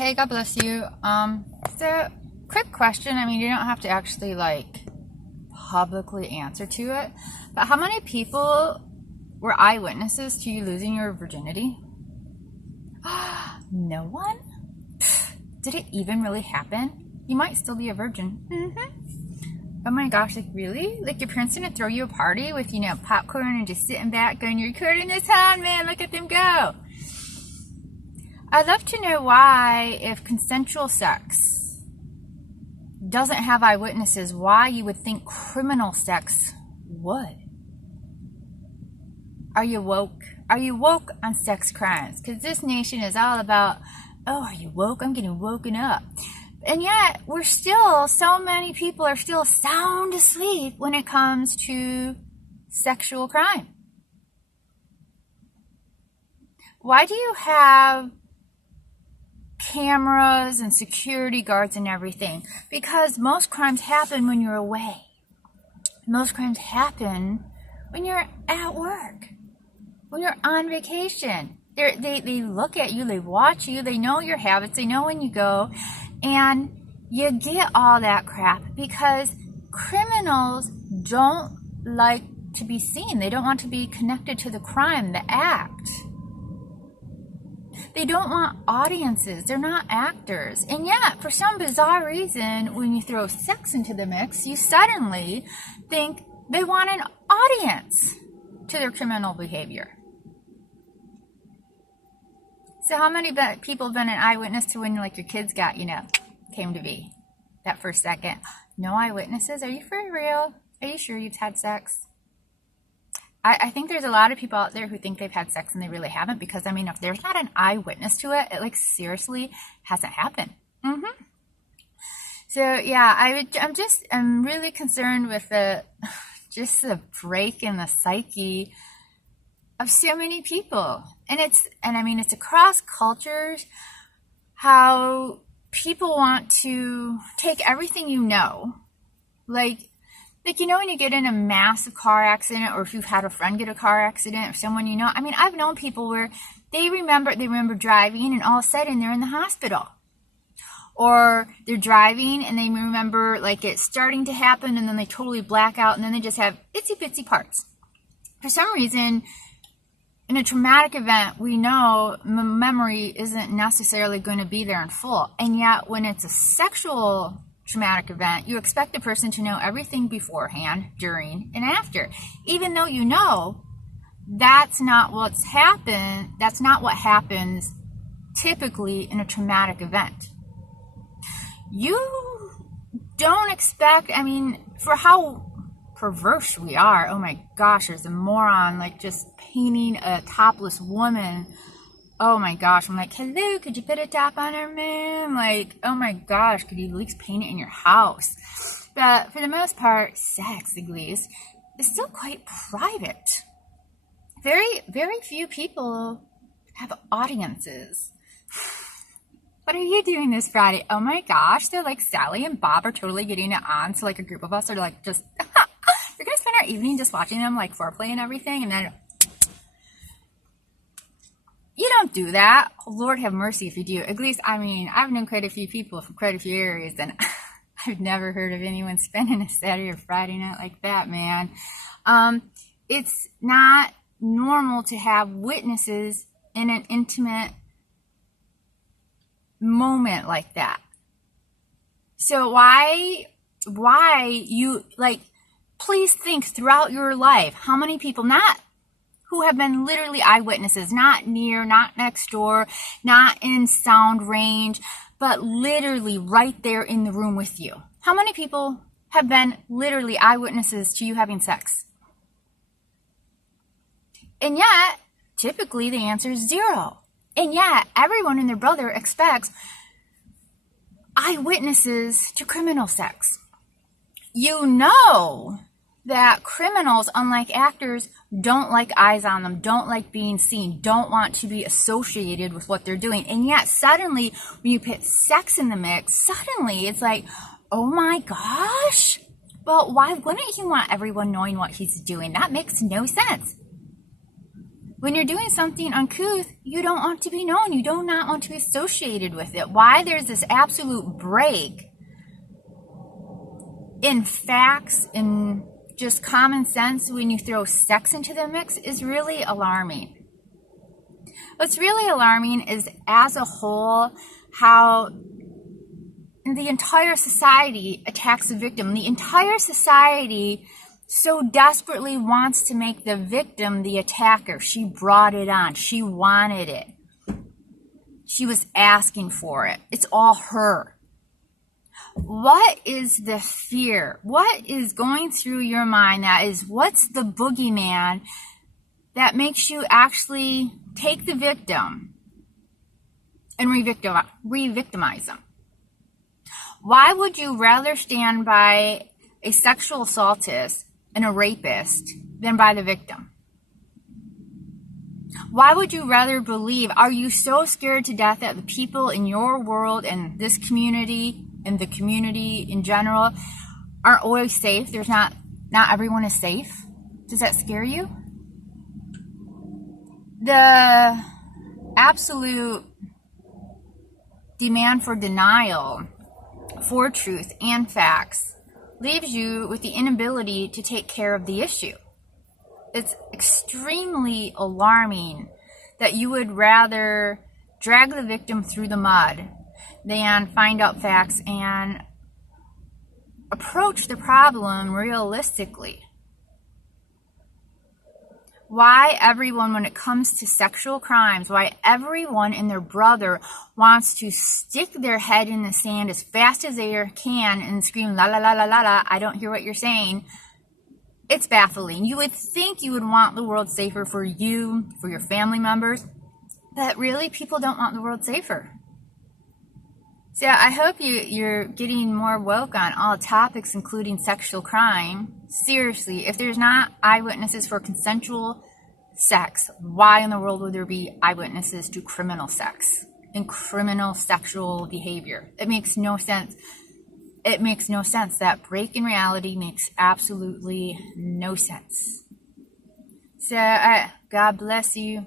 Hey, God bless you. So quick question. I mean, you don't have to actually like publicly answer to it, but how many people were eyewitnesses to you losing your virginity? No one? Did it even really happen? You might still be a virgin. Oh my gosh, like really? Like your parents didn't throw you a party with, popcorn and just sitting back going, you're recording this, huh, man? Look at them go. I'd love to know why, if consensual sex doesn't have eyewitnesses, why you would think criminal sex would. Are you woke? Are you woke on sex crimes? Because this nation is all about, oh, are you woke? I'm getting woken up. And yet, so many people are still sound asleep when it comes to sexual crime. Why do you have cameras and security guards and everything? Because most crimes happen when you're away. Most crimes happen when you're at work, when you're on vacation. They look at you, they watch you, they know your habits, they know when you go, and you get all that crap because criminals don't like to be seen. They don't want to be connected to the crime, the act. They don't want audiences. They're not actors. And yet, for some bizarre reason, when you throw sex into the mix, you suddenly think they want an audience to their criminal behavior. So how many people have been an eyewitness to when like your kids got, came to be that first second? No eyewitnesses? Are you for real? Are you sure you've had sex? I think there's a lot of people out there who think they've had sex and they really haven't, because, if there's not an eyewitness to it, it seriously hasn't happened. So, yeah, I'm really concerned with the break in the psyche of so many people. And it's across cultures, how people want to take everything when you get in a massive car accident, or if you've had a friend get a car accident, or someone I've known people where they remember driving and all of a sudden they're in the hospital. Or they're driving and they remember it starting to happen and then they totally black out and then they just have itsy bitsy parts. For some reason, in a traumatic event, we know memory isn't necessarily going to be there in full. And yet when it's a sexual traumatic event, you expect the person to know everything beforehand, during, and after. Even though that's not what's happened, that's not what happens typically in a traumatic event. You don't expect, for how perverse we are, oh my gosh, there's a moron just painting a topless woman. Oh my gosh, I'm like, hello, could you put a top on her, man? Oh my gosh, could you at least paint it in your house? But for the most part, sex, at least, is still quite private. Very, very few people have audiences. What are you doing this Friday? Oh my gosh, they're Sally and Bob are totally getting it on. So a group of us are just, we're going to spend our evening just watching them foreplay and everything. And then you don't do that. Lord have mercy if you do. At least, I've known quite a few people from quite a few areas, and I've never heard of anyone spending a Saturday or Friday night like that, man. It's not normal to have witnesses in an intimate moment like that. So why you, please think throughout your life, how many people, not who have been literally eyewitnesses, not near, not next door, not in sound range, but literally right there in the room with you. How many people have been literally eyewitnesses to you having sex? And yet, typically the answer is 0. And yet, everyone and their brother expects eyewitnesses to criminal sex. You know that criminals, unlike actors, don't like eyes on them, don't like being seen, don't want to be associated with what they're doing. And yet suddenly, when you put sex in the mix, suddenly it's oh my gosh, but why wouldn't he want everyone knowing what he's doing? That makes no sense. When you're doing something uncouth, you don't want to be known. You do not want to be associated with it. Why there's this absolute break in facts and just common sense when you throw sex into the mix is really alarming. What's really alarming is, as a whole, how the entire society attacks the victim. The entire society so desperately wants to make the victim the attacker. She brought it on. She wanted it. She was asking for it. It's all her. What is the fear? What is going through your mind what's the boogeyman that makes you actually take the victim and re-victimize them? Why would you rather stand by a sexual assaultist and a rapist than by the victim? Why would you rather believe? Are you so scared to death that the people in your world and this community and the community in general aren't always safe? Not everyone is safe. Does that scare you? The absolute demand for denial for truth and facts leaves you with the inability to take care of the issue. It's extremely alarming that you would rather drag the victim through the mud than find out facts and approach the problem realistically. Why everyone, when it comes to sexual crimes, why everyone and their brother wants to stick their head in the sand as fast as they can and scream, la la la la la la, I don't hear what you're saying. It's baffling. You would think you would want the world safer for you, for your family members, but really people don't want the world safer. So I hope you're getting more woke on all topics, including sexual crime. Seriously, if there's not eyewitnesses for consensual sex, why in the world would there be eyewitnesses to criminal sex and criminal sexual behavior? It makes no sense. It makes no sense. That break in reality makes absolutely no sense. So God bless you.